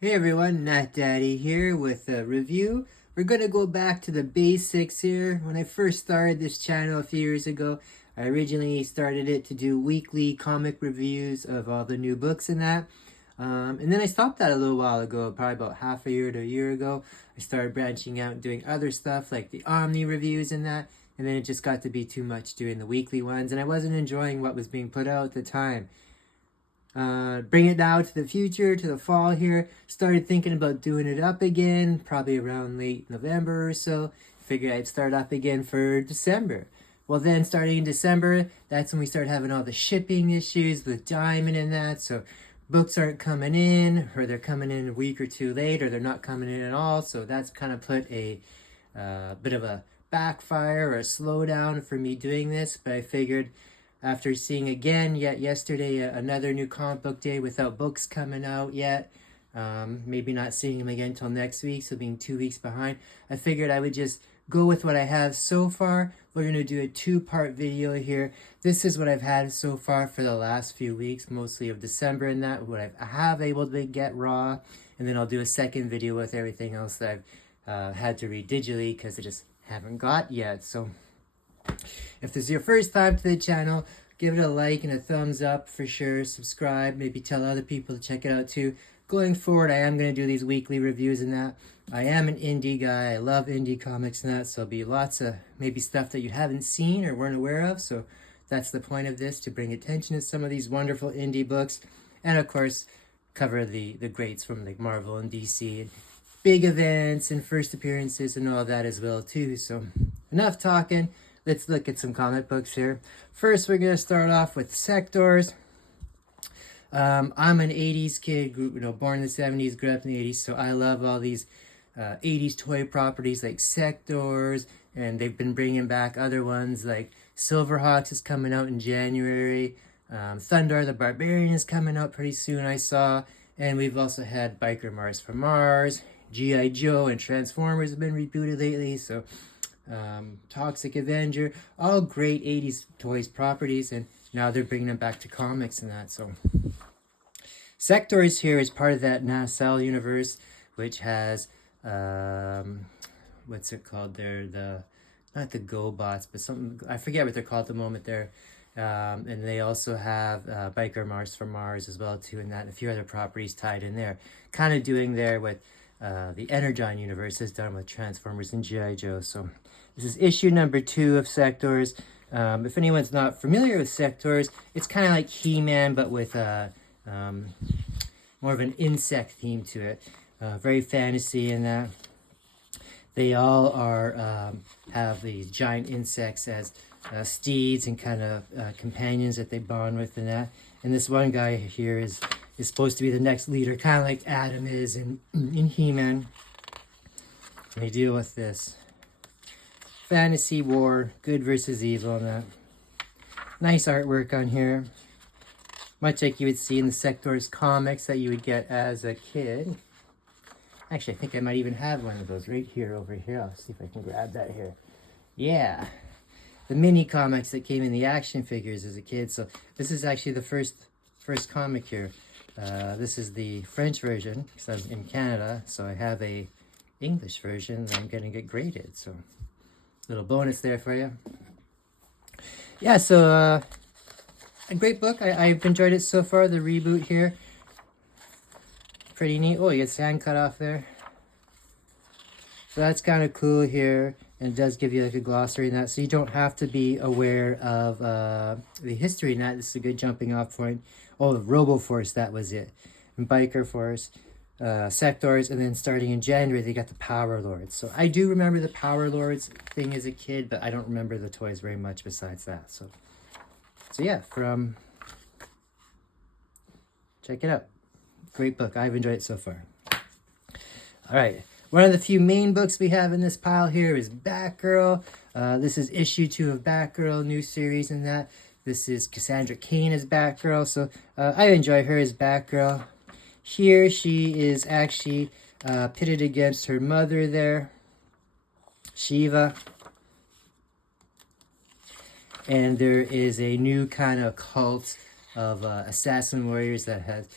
Hey everyone, Nat Daddy here with a review. We're going to go back to the basics here. When I first started this channel a few years ago, I originally started it to do weekly comic reviews of all the new books and that. And then I stopped that a little while ago, probably about half a year to a year ago. I started branching out and doing other stuff like the Omni reviews and that. And then it just got to be too much doing the weekly ones, and I wasn't enjoying what was being put out at the time. Bring it now to the future, to the fall here. Started thinking about doing it up again, probably around late November or so. Figured I'd start up again for December. Well, then starting in December, that's when we start having all the shipping issues with Diamond and that. So books aren't coming in, or they're coming in a week or two late, or they're not coming in at all. So that's kind of put a bit of a backfire or a slowdown for me doing this. But I figured after seeing again yet yesterday another new comic book day without books coming out yet, maybe not seeing them again until next week, so being 2 weeks behind, I figured I would just go with what I have so far. We're going to do a two-part video here. This is what I've had so far for the last few weeks, mostly of December and that, what I have able to get raw, and then I'll do a second video with everything else that I've had to read digitally because I just haven't got yet. So if this is your first time to the channel, give it a like and a thumbs up for sure. Subscribe, maybe tell other people to check it out too. Going forward, I am going to do these weekly reviews and that. I am an indie guy. I love indie comics and that, so there'll be lots of maybe stuff that you haven't seen or weren't aware of. So that's the point of this, to bring attention to some of these wonderful indie books. And of course, cover the greats from like Marvel and DC and big events and first appearances and all that as well too. So enough talking. Let's look at some comic books here. First, we're going to start off with Sectors. I'm an 80s kid, born in the 70s, grew up in the 80s, so I love all these 80s toy properties like Sectors, and they've been bringing back other ones like Silverhawks is coming out in January. Thundar the Barbarian is coming out pretty soon, I saw. And we've also had Biker Mars from Mars, G.I. Joe, and Transformers have been rebooted lately, so Toxic Avenger, all great 80s toys properties, and now they're bringing them back to comics and that. So Sectors here is part of that Nassau universe, which has what's it called there, the not the GoBots, but something, I forget what they're called at the moment there. And they also have Biker Mars from Mars as well too, and that, and a few other properties tied in there, kind of doing there what the Energon universe has done with Transformers and G.I. Joe. So this is issue number 2 of Sectors. If anyone's not familiar with Sectors, it's kind of like He-Man, but with more of an insect theme to it. Very fantasy in that. They all are have these giant insects as steeds and kind of companions that they bond with and that. And this one guy here is supposed to be the next leader, kind of like Adam is in He-Man. They deal with this fantasy war, good versus evil, and that. Nice artwork on here. Much like you would see in the Sectors comics that you would get as a kid. Actually, I think I might even have one of those right here, over here. I'll see if I can grab that here. Yeah. The mini comics that came in the action figures as a kid. So this is actually the first comic here. This is the French version, because I'm in Canada, so I have a English version that I'm going to get graded. So little bonus there for you. Yeah, so a great book. I've enjoyed it so far, the reboot here. Pretty neat. Oh, you get his hand cut off there. So that's kind of cool here. And it does give you like a glossary and that, so you don't have to be aware of the history and that. This is a good jumping off point. Oh, the Roboforce, that was it. And Biker Force, Sectors, and then starting in January, they got the Power Lords. So I do remember the Power Lords thing as a kid, but I don't remember the toys very much besides that. So yeah, check it out. Great book. I've enjoyed it so far. All right. One of the few main books we have in this pile here is Batgirl. This is issue 2 of Batgirl, new series and that. This is Cassandra Cain as Batgirl, so I enjoy her as Batgirl. Here she is actually pitted against her mother there, Shiva. And there is a new kind of cult of assassin warriors that has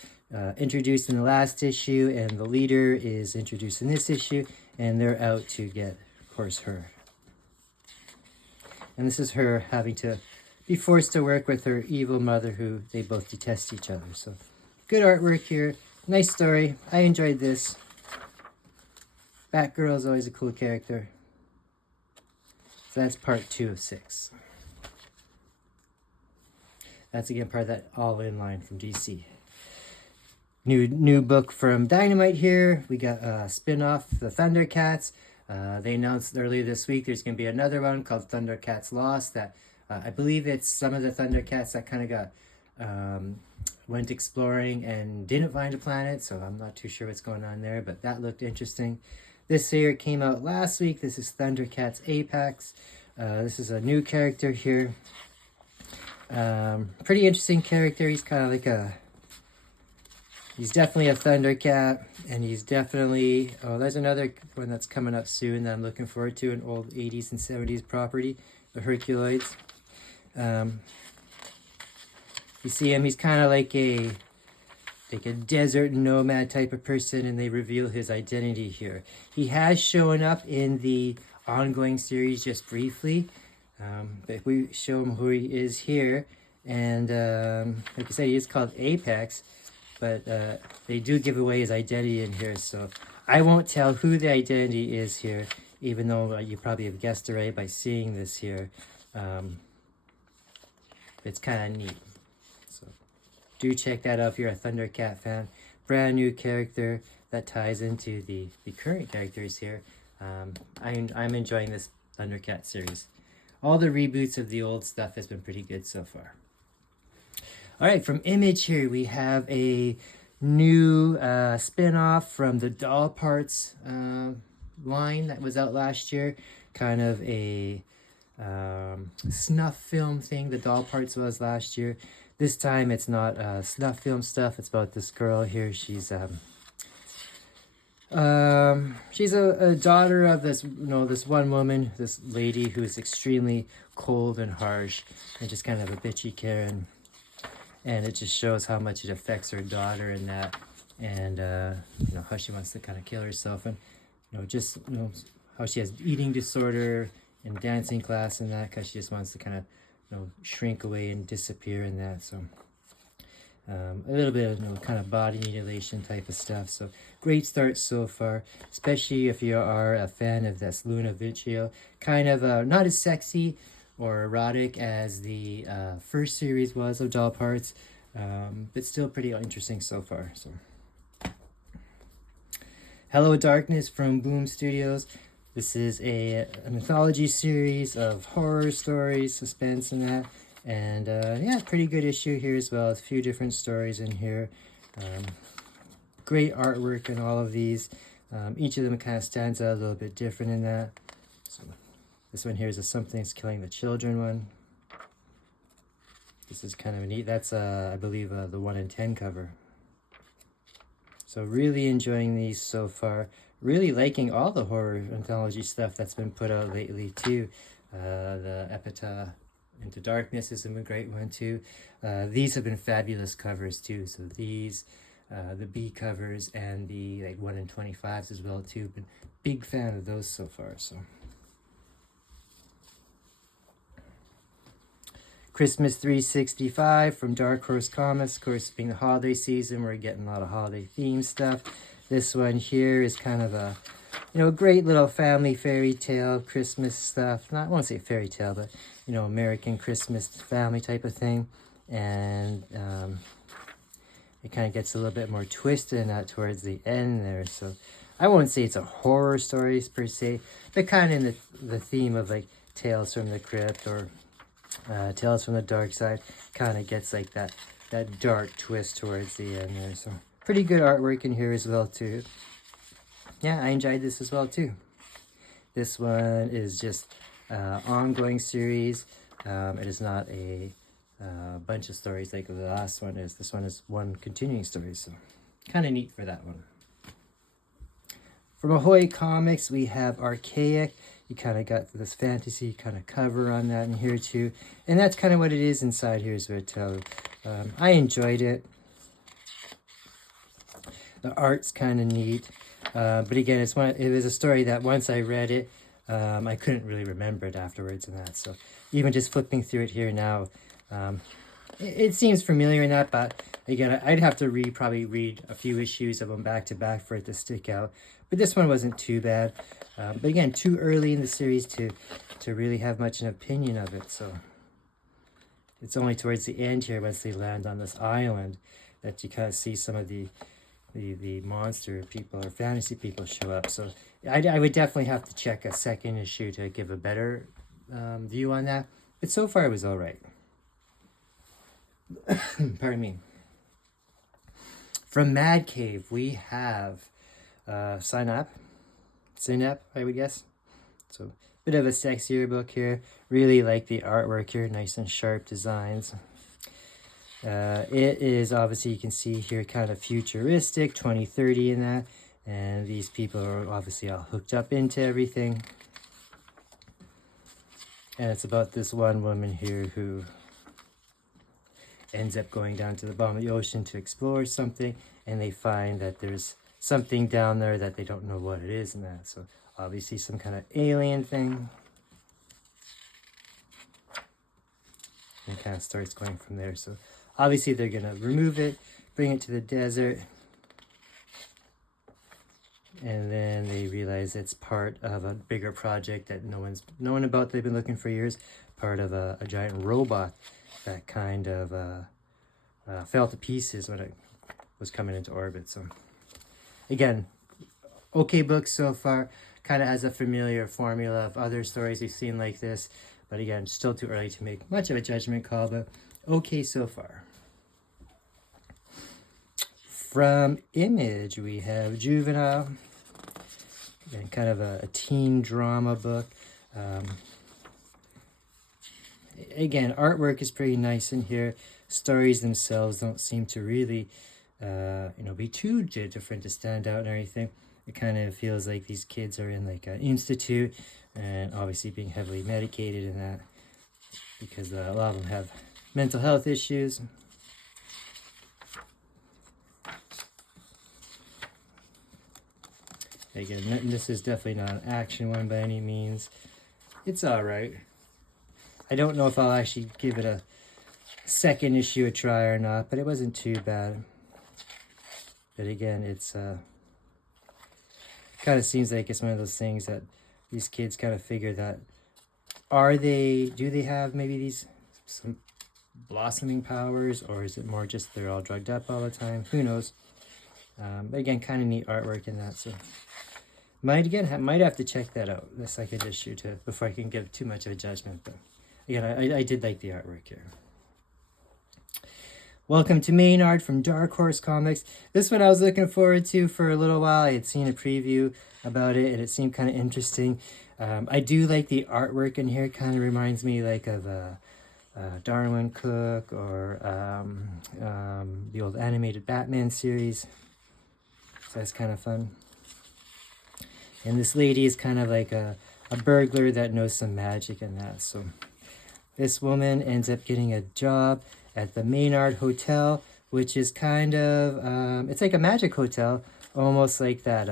introduced in the last issue, and the leader is introduced in this issue, and they're out to get, of course, her. And this is her having to be forced to work with her evil mother, who they both detest each other. So good artwork here. Nice story. I enjoyed this. Batgirl is always a cool character. So that's part 2 of 6. That's again part of that all-in line from DC. New book from Dynamite here. We got a spin-off, the Thundercats. They announced earlier this week there's going to be another one called Thundercats Lost. That I believe it's some of the Thundercats that kind of got went exploring and didn't find a planet. So I'm not too sure what's going on there, but that looked interesting. This here came out last week. This is Thundercats Apex. This is a new character here. Pretty interesting character. He's kind of like he's definitely a Thundercat, and he's definitely, there's another one that's coming up soon that I'm looking forward to, an old 80s and 70s property, the Herculoids. You see him, he's kind of like a desert nomad type of person, and they reveal his identity here. He has shown up in the ongoing series just briefly, but if we show him who he is here, and like I said, he is called Apex, but they do give away his identity in here, so I won't tell who the identity is here, even though you probably have guessed it right by seeing this here. It's kind of neat. So do check that out if you're a Thundercat fan. Brand new character that ties into the current characters here. I'm enjoying this Thundercat series. All the reboots of the old stuff has been pretty good so far. Alright, from Image here we have a new spin-off from the Doll Parts line that was out last year. Kind of a snuff film thing the Doll Parts was last year. This time it's not snuff film stuff. It's about this girl here. She's a daughter of this one woman, this lady who's extremely cold and harsh and just kind of a bitchy Karen. And it just shows how much it affects her daughter and that, and how she wants to kind of kill herself, and how she has eating disorder and dancing class and that, because she just wants to kind of shrink away and disappear and that. So a little bit of kind of body mutilation type of stuff. So great start so far, especially if you are a fan of this Luna Vicio. Kind of not as sexy or erotic as the first series was of Doll Parts, but still pretty interesting so far. So Hello Darkness from Boom Studios. This is an anthology series of horror stories, suspense and that. And yeah, pretty good issue here as well. A few different stories in here. Great artwork in all of these. Each of them kind of stands out a little bit different in that. So this one here is a Something's Killing the Children one. This is kind of neat. That's, I believe, the 1 in 10 cover. So really enjoying these so far. Really liking all the horror anthology stuff that's been put out lately too. The Epitaph Into Darkness has been a great one too. These have been fabulous covers too. So these, the B covers and the 1 in 25s as well too. Been big fan of those so far. So Christmas 365 from Dark Horse Comics. Of course, being the holiday season, we're getting a lot of holiday themed stuff. This one here is kind of a, great little family fairy tale Christmas stuff. I won't say fairy tale, but, American Christmas family type of thing. And it kind of gets a little bit more twisted in that towards the end there. So I won't say it's a horror story per se, but kind of in the theme of like Tales from the Crypt or Tales from the Dark Side. Kind of gets like that dark twist towards the end there. So pretty good artwork in here as well too. Yeah, I enjoyed this as well too. This one is just ongoing series. It is not a bunch of stories like the last one is. This one is one continuing story, so kind of neat for that one. From Ahoy Comics, we have Archaic. You kind of got this fantasy kind of cover on that in here too. And that's kind of what it is inside here is what I enjoyed it. The art's kind of neat. But again, it was a story that once I read it, I couldn't really remember it afterwards and that. So even just flipping through it here now, it seems familiar in that, but again, I'd have to probably read a few issues of them back to back for it to stick out. But this one wasn't too bad. But again, too early in the series to really have much an opinion of it. So it's only towards the end here, once they land on this island, that you kind of see some of the monster people or fantasy people show up. So I would definitely have to check a second issue to give a better view on that. But so far it was all right. Pardon me. From Mad Cave, we have Synap, I would guess. So bit of a sexier book here. Really like the artwork here, nice and sharp designs. It is obviously, you can see here, kind of futuristic, 2030 in that. And these people are obviously all hooked up into everything. And it's about this one woman here who ends up going down to the bottom of the ocean to explore something. And they find that there's something down there that they don't know what it is and that. So obviously some kind of alien thing. And it kind of starts going from there. So obviously they're going to remove it, bring it to the desert. And then they realize it's part of a bigger project that no one's known about. They've been looking for years. Part of a giant robot that kind of fell to pieces when it was coming into orbit. So again, okay book so far. Kind of has a familiar formula of other stories we've seen like this. But again, still too early to make much of a judgment call, but okay so far. From Image, we have Juvenile. Again, kind of a teen drama book. Again, artwork is pretty nice in here. Stories themselves don't seem to really, be too different to stand out and everything. It kind of feels like these kids are in like an institute and obviously being heavily medicated in that because a lot of them have mental health issues. Again, this is definitely not an action one by any means. It's alright. I don't know if I'll actually give it a second issue a try or not, but it wasn't too bad. But again, it's kind of seems like it's one of those things that these kids kind of figure that do they have maybe some blossoming powers, or is it more just they're all drugged up all the time? Who knows? But again, kind of neat artwork in that, so might have to check that out, the second issue, before I can give too much of a judgment. But again, I did like the artwork here. Welcome to Maynard from Dark Horse Comics. This one I was looking forward to for a little while. I had seen a preview about it, and it seemed kind of interesting. I do like the artwork in here. It kind of reminds me like of Darwin Cook or the old animated Batman series. So that's kind of fun. And this lady is kind of like a burglar that knows some magic and that. So this woman ends up getting a job at the Maynard Hotel, which is kind of, it's like a magic hotel, almost like that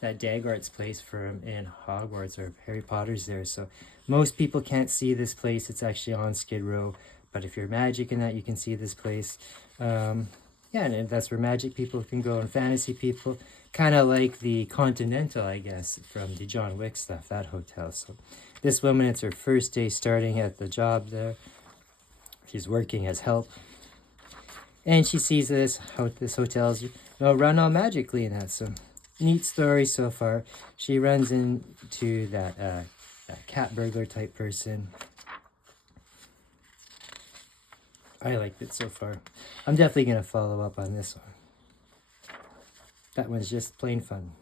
Daggert's place in Hogwarts or Harry Potter's there. So most people can't see this place. It's actually on Skid Row. But if you're magic in that, you can see this place. Yeah, and that's where magic people can go and fantasy people. Kind of like the Continental, I guess, from the John Wick stuff, that hotel. So this woman, it's her first day starting at the job there. She's working as help. And she sees this hotel's run all magically and that. So neat story so far. She runs into that cat burglar type person. I liked it so far. I'm definitely going to follow up on this one. That one's just plain fun.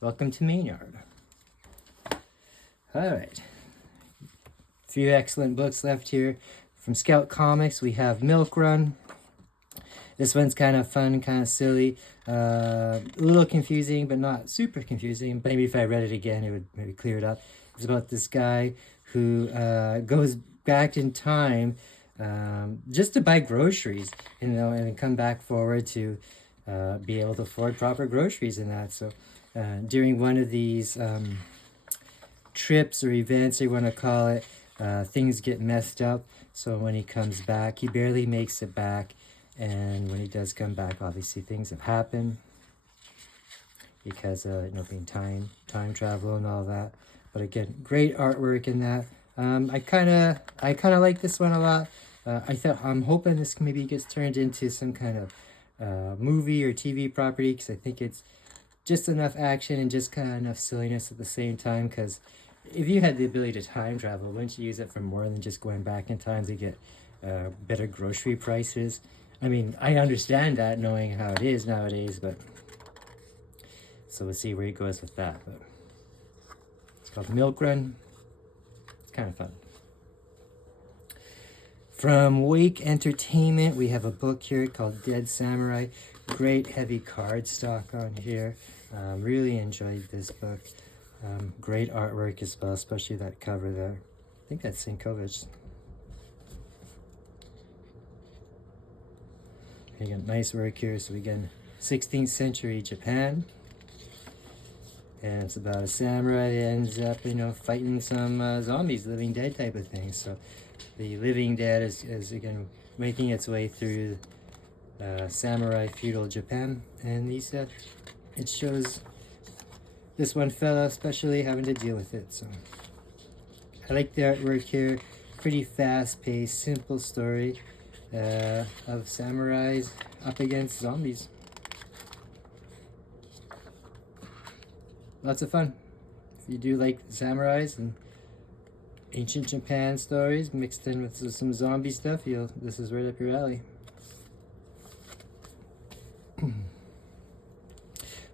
Welcome to Maynard. Alright. A few excellent books left here. From Scout Comics, we have Milk Run. This one's kind of fun, kind of silly. A little confusing, but not super confusing. Maybe if I read it again, it would maybe clear it up. It's about this guy who goes back in time just to buy groceries, you know, and then come back forward to be able to afford proper groceries and that. So during one of these trips or events, you want to call it, things get messed up. So when he comes back, he barely makes it back. And when he does come back, obviously things have happened because you know, being time travel and all that. But again, great artwork in that. I kind of like this one a lot. I'm hoping this maybe gets turned into some kind of movie or TV property, because I think it's just enough action and just kind of enough silliness at the same time. Because if you had the ability to time travel, wouldn't you use it for more than just going back in time to get better grocery prices? I mean, I understand that, knowing how it is nowadays, but so we'll see where he goes with that. But it's called Milk Run. It's kind of fun. From Wake Entertainment, we have a book here called Dead Samurai. Great heavy cardstock on here. Really enjoyed this book. Great artwork as well, especially that cover there. I think that's Sinkovich. You got nice work here. So we got 16th century Japan. And it's about a samurai that ends up, you know, fighting some zombies, living dead type of thing. So the living dead is again making its way through samurai feudal Japan, and these it shows this one fella especially having to deal with it. So I like the artwork here. Pretty fast-paced, simple story of samurais up against zombies. Lots of fun. If you do like samurais and ancient Japan stories mixed in with some zombie stuff, this is right up your alley.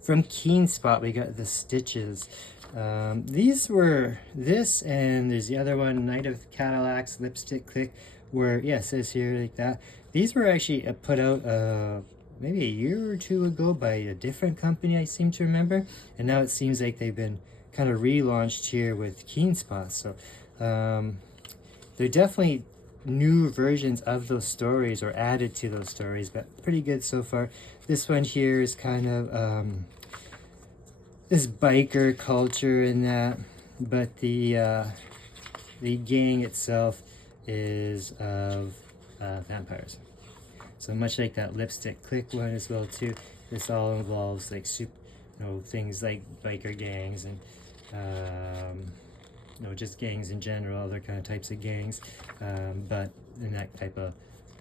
From Keen Spot, we got the Stitches. These were this, and there's the other one, Night of Cadillacs, Lipstick Click, where, yeah, it says here like that. These were actually put out maybe a year or two ago by a different company, I seem to remember. And now it seems like they've been kind of relaunched here with Keen Spot. So they're definitely new versions of those stories, or added to those stories, but pretty good so far. This one here is kind of this biker culture in that, but the gang itself is of vampires. So much like that Lipstick Click one as well too, this all involves like things like biker gangs and just gangs in general, other kind of types of gangs, but in that type of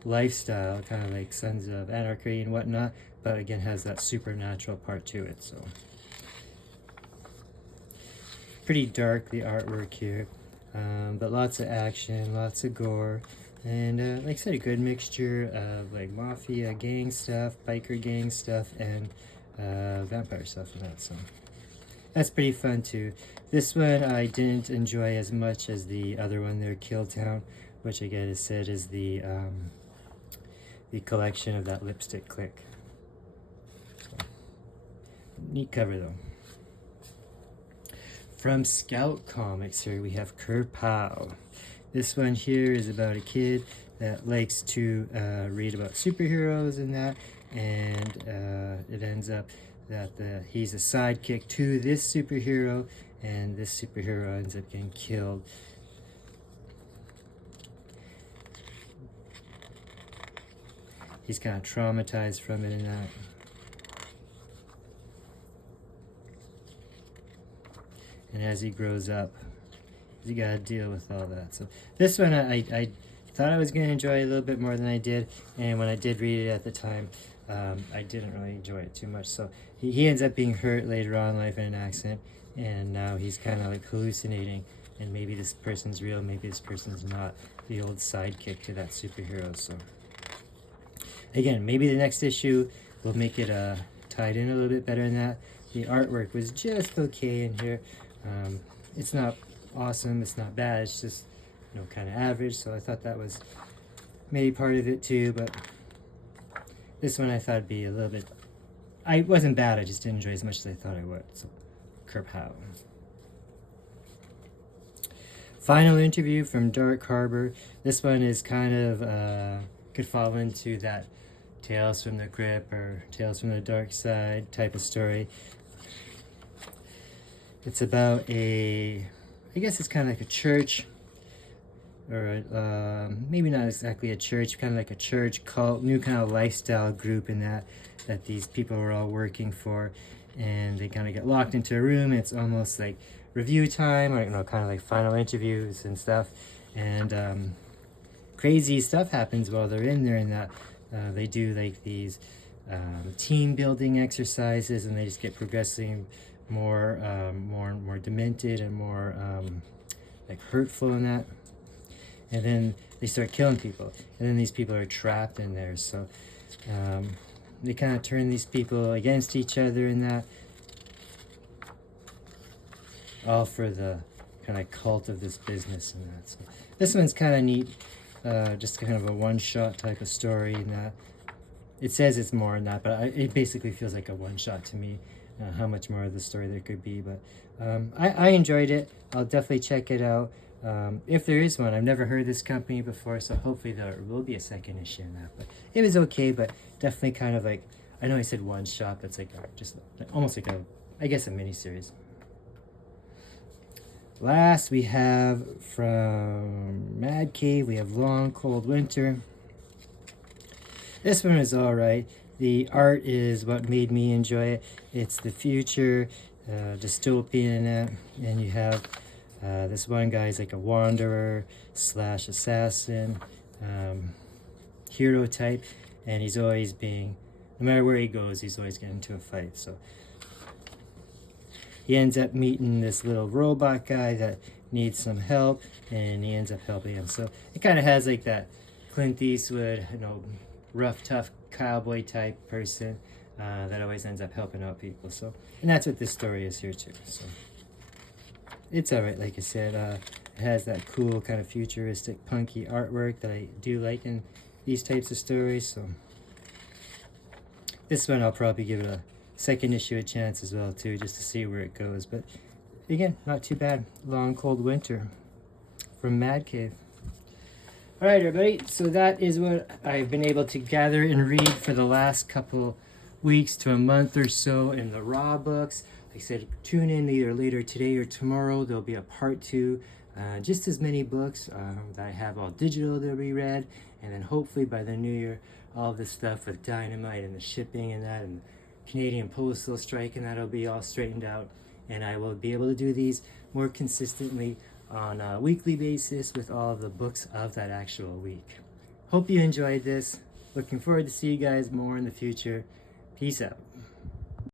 lifestyle, kind of like Sons of Anarchy and whatnot, but again has that supernatural part to it. So pretty dark, the artwork here, but lots of action, lots of gore, and like I said, a good mixture of like mafia gang stuff, biker gang stuff, and vampire stuff and that. So that's pretty fun too. This one I didn't enjoy as much as the other one there, Kill Town, which again is said is the collection of that Lipstick Click. So, neat cover though. From Scout Comics here we have Kerpow. This one here is about a kid that likes to read about superheroes and that, and it ends up that he's a sidekick to this superhero, and this superhero ends up getting killed. He's kind of traumatized from it and that. And as he grows up, you gotta deal with all that. So this one I thought I was gonna enjoy a little bit more than I did, and when I did read it at the time, I didn't really enjoy it too much. So he ends up being hurt later on in life in an accident, and now he's kind of like hallucinating, and maybe this person's real, maybe this person's not, the old sidekick to that superhero. So again, maybe the next issue will make it tied in a little bit better than that. The artwork was just okay in here. It's not awesome, it's not bad, it's just kind of average, so I thought that was maybe part of it too. But this one I thought would be a little bit, it wasn't bad, I just didn't enjoy it as much as I thought I would. So Kerpow. Final interview from Dark Harbor. This one is kind of could fall into that Tales from the Crypt or Tales from the Dark Side type of story. It's about I guess it's kind of like a church, or maybe not exactly a church, kind of like a church cult, new kind of lifestyle group in that these people are all working for, and they kind of get locked into a room. It's almost like review time, or kind of like final interviews and stuff, and crazy stuff happens while they're in there, and that they do like these team building exercises, and they just get progressively more and more demented and more like hurtful in that, and then they start killing people, and then these people are trapped in there. So they kind of turn these people against each other in that, all for the kind of cult of this business and that. So this one's kind of neat, just kind of a one-shot type of story in that. It says it's more than that, but it basically feels like a one-shot to me. How much more of the story there could be, but I enjoyed it. I'll definitely check it out if there is one. I've never heard of this company before, so hopefully there will be a second issue in that. But it was okay, but definitely kind of like, I know I said one shot, that's like just almost like I guess a mini series. Last we have from Mad Cave, we have Long Cold Winter. This one is alright. The art is what made me enjoy it. It's the future, dystopian, and you have this one guy's like a wanderer slash assassin, hero type, and he's always being, no matter where he goes, he's always getting into a fight. So he ends up meeting this little robot guy that needs some help, and he ends up helping him. So it kind of has like that Clint Eastwood, rough, tough cowboy type person that always ends up helping out people. So, and that's what this story is here too. So it's alright, like I said. It has that cool kind of futuristic punky artwork that I do like in these types of stories. So this one I'll probably give it a second issue a chance as well too, just to see where it goes. But again, not too bad. Long Cold Winter from Mad Cave. Alright everybody, so that is what I've been able to gather and read for the last couple weeks to a month or so in the raw books. Like I said, tune in either later today or tomorrow. There'll be a part 2, just as many books that I have all digital to be read, and then hopefully by the new year, all this stuff with dynamite and the shipping and that, and the Canadian postal strike, and that'll be all straightened out, and I will be able to do these more consistently on a weekly basis with all of the books of that actual week. Hope you enjoyed this. Looking forward to see you guys more in the future. Peace out.